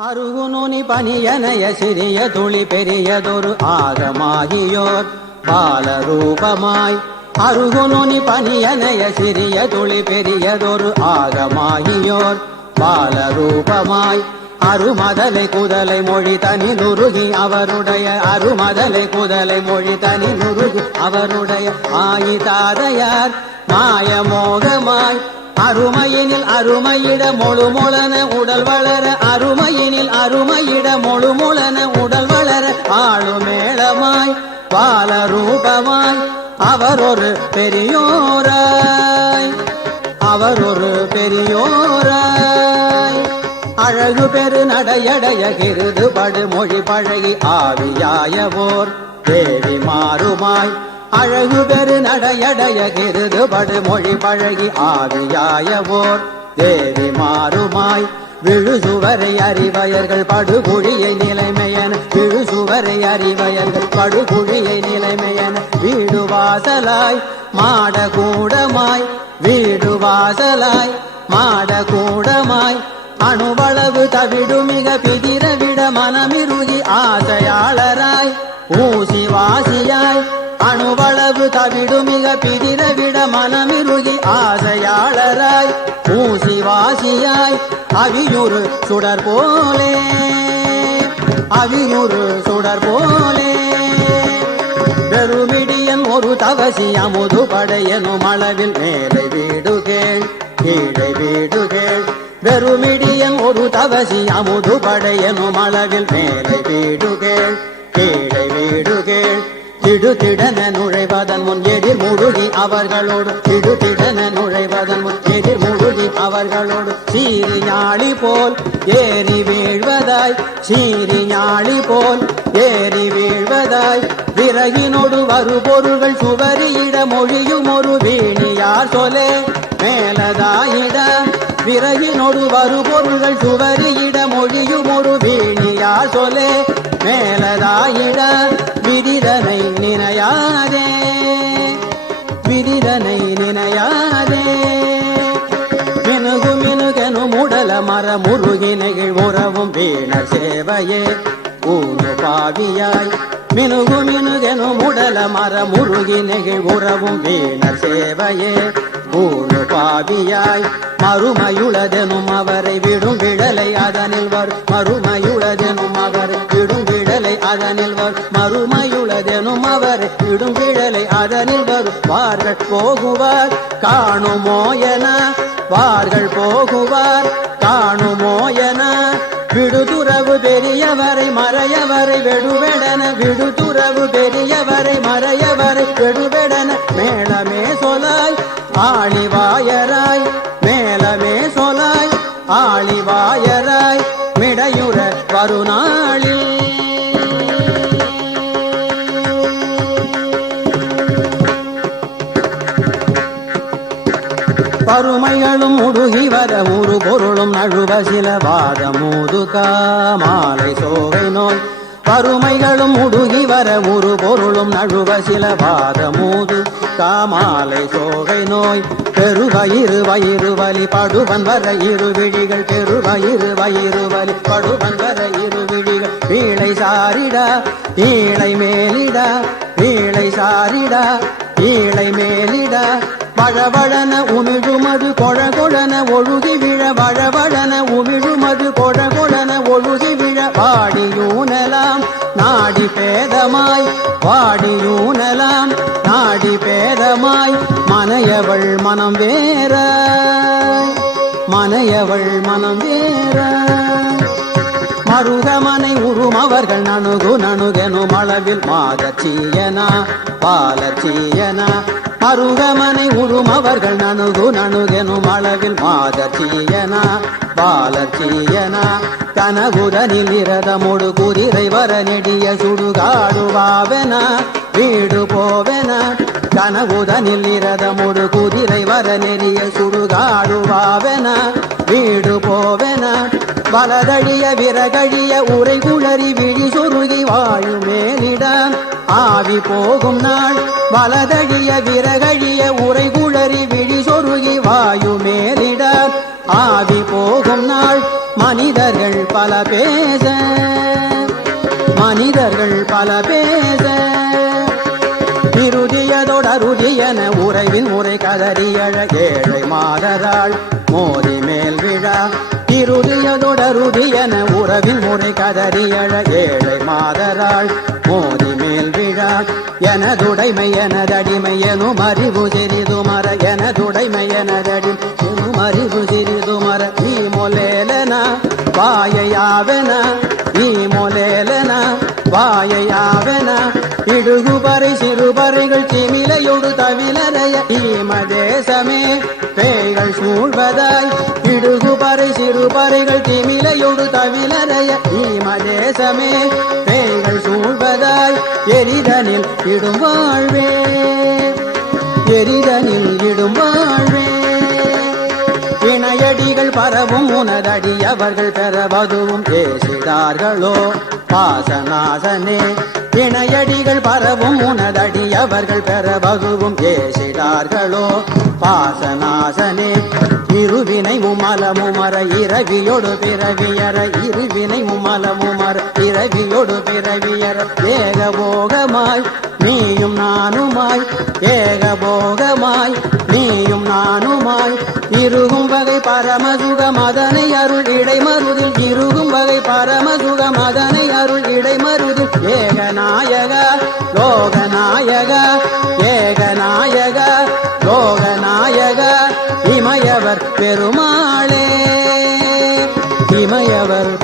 அருகுநுனி பணியனைய சிறிய துளி பெரியதொரு ஆகமாகியோர் பாலரூபமாய் அருகுநுனி பணியனைய சிறிய துளி பெரியதொரு ஆகமாகியோர் பாலரூபமாய் அருமதலை குதலை மொழி தனி நுருகி அவருடைய அருமதலை குதலை மொழி தனி நுருகி அவருடைய ஆயிதாதையார் மாயமோகமாய் அருமையினில் அருமையிட மொழு மொழன உடல் வளர. அருமையினில் அருமையிட மொழு மொழன உடல் வளர. ஆளுமேளமாய் பால ரூபமாய் அவர் ஒரு பெரியோராய். அவர் ஒரு பெரியோராய். அழகு பெரு நடையடைய கிருது படுமொழி பழகி ஆவியாயவோர். தேவி மாறுமாய் அழகு பெரு நடையடைய கிருது படுமொழி பழகி ஆவியாயவோர். தேவி மாறுமாய் விழுசுவரை அறிவயர்கள் படுகுழியை நிலைமையன. விழுசுவரை அறிவயர்கள் படுகுழியை நிலைமையன. வீடு வாசலாய் மாடகூடமாய் வீடு வாசலாய் மாடகூடமாய். அணுவளவு தவிடு மிக பிதிரவிட மனமிருகி ஆசையாளராய். ஊசி வாசியாய் அணுவளவு தவிடு மிக பிதிர விட மனமிருகி ஆசையாளராய் ஊசி வாசியாய் அவியுறு சுடர் போலே அவியுறு சுடர் போலே. பெருமிடியன் ஒரு தவசி அமுது படையனும் அளவில் மேலே வீடு கேள் கீழே வீடு கேள் வெறுமிடியன் ஒரு தவசி அமுது படையனும் அளவில் மேலே வீடு கேள் கீழே வீடு கேள் திடுதிடன நுழைவதன் முன் எதிர் முழுகி அவர்களோடு. திடுதிடன நுழைவதன் முன் எதிர் முழுகி அவர்களோடு. சீரி ஞாழி போல் ஏறி வீழ்வதாய். சீரி ஞாழி போல் ஏறி வீழ்வதாய். விறகினோடு வருபொருள்கள் சுவரியிட மொழியும் ஒரு வீணியார் சொலே. மேலதாயிட விறகினோடு வருபொருள்கள் சுவரியிட மொழியும் ஒரு வீணியார் சொலே. மேலதாயிட விதிரனை நினையாதே. விதிரனை நினையாதே. மினுகு மினுகனு முடல மர முருகினைகள் உறவும் வீண சேவையே. ஊனு பாவியாய் மினுகு மினுகனு முடல மர முருகினைகள் உறவும் வீண சேவையே. ஊனு பாவியாய் மறுமையுளதெனும் அவரை விடும் விடலை அதனில் வர் மறுமையுளதெனும் அவரை விடும் விடலை அதனில் வரும். மறுமையுளதெனும் அவர் இடும் விழலை அதனில் வருவார்கள் போகுவார் காணுமோ என வார்கள் போகுவார் காணுமோ என விடுதுறவு பெரியவரை மறையவரை வெடுவெடன விடுதுறவு பெரியவரை மறையவரை வெடுவெடன. மேளமே சொலாய் ஆழிவாயராய் மேலமே சொலாய் ஆழிவாயராய் மிடையுற வருணா பருமைகளும் முடுகி வர ஒரு பொருளும் நழுவ சில வாதமூதுகா மாலை சோகை நோய். பருமைகளும் முடுகி வர ஒரு பொருளும் நழுவ சில வாதமூது காமாலை சோகை நோய். பெருவயிறு வயிறு வலி படுவன் வர இரு விழிகள். பெருவயிறு வயிறு வலி படுவன் வர இரு விழிகள். வீளை சாரிடா ஈழை மேலிடா வீளை சாரிடா ஈழை மேலிடா. வழவழன உமிழுமது கொழகொழன ஒழுகி விழ வழவழன உமிழுமது கொழகொழன ஒழுகி விழ பாடியூனலாம். நாடி பேதமாய் பாடியூனலாம். நாடி பேதமாய் மனையவள் மனம் வேற. மனையவள் மனம் வேற. மருகமனை உறும் அவர்கள் நணுகு நணுகெனும் அளவில் மாதச்சீயனா பாலச்சீயனா. மருகமனை உறும் அவர்கள் நணுகு நணுகெனும் அளவில் மாதச்சீயனா பாலச்சீயனா. கனகுதனில் இரதமொடு குதிரை வர நெடிய சுடுகாடுவாவென வீடு போவென. கனகுதனில் இரதமொடு குதிரை வர நெறிய சுடுகாடுவாவென. வீடு போவென வலதழிய விறகழிய உரை குளறி விழி சொருகி வாழுமேலிடம் ஆவி போகும் நாள். வலதழிய விறகழிய உரை குளறி விழி சொருகி வாயுமேலிடம் ஆவி போகும் நாள். மனிதர்கள் பல பேச மனிதர்கள் பல பேச. இறுதியதொடருதியன உறவின் முறை கதறியழ ஏழை மாதராள். மோதி மேல் விழா இருதியதொடருதியன உறவின் முறை கதறியழ ஏழை மாதராள். மோதி மேல் விழா. எனதுடைமை எனதடிமை எனும் அறிவு சிறிதுமர எனதுடைமை எனதடி எனும் அறிவு சிறிதுமர நீ மொலேலனா வாயையாவன நீ மொலேலனா வாயையாவன இடுகுபறை சிறுபறைகள் சிமிலையொடு தவிலறைய ஈமதேசமே. பேய்கள் சூழ்வதாய் இடுகுபறை சிறுபறைகள் திமிலையொடு தவிலறைய ஈமதேசமே. பேய்கள் சூழ்வதாய் எரிதனில் இடும் வாழ்வே. எரிதனில் இடும் வாழ்வே. இணையடிகள் பரவும் உனதடி அவர்கள் பெறவதுவும் பேசினார்களோ பாசநாசனே இணையடிகள் பரவும் உனதடி அவர்கள் பெற பெறவதுவும் பேசிடார்களோ பாசநாசனே இருவினை முமலமுமர இரவியோடு பிறவியர இருவினை முமலமுமர இரவியோடு பிறவியர ஏகபோகமாய் நீயும் நானுமாய் ஏகபோகமாய். நீயும் நானுமாய் இருகும் வகை பரமசுகம் அதனை அருள் இடைமருதில். இருகும் வகை பரமசுகம் அதனை அருள் இடைமருதில். ஏகநாயக லோகநாயக ஏகநாயக லோகநாயக இமயவர் பெருமாளே இமயவர்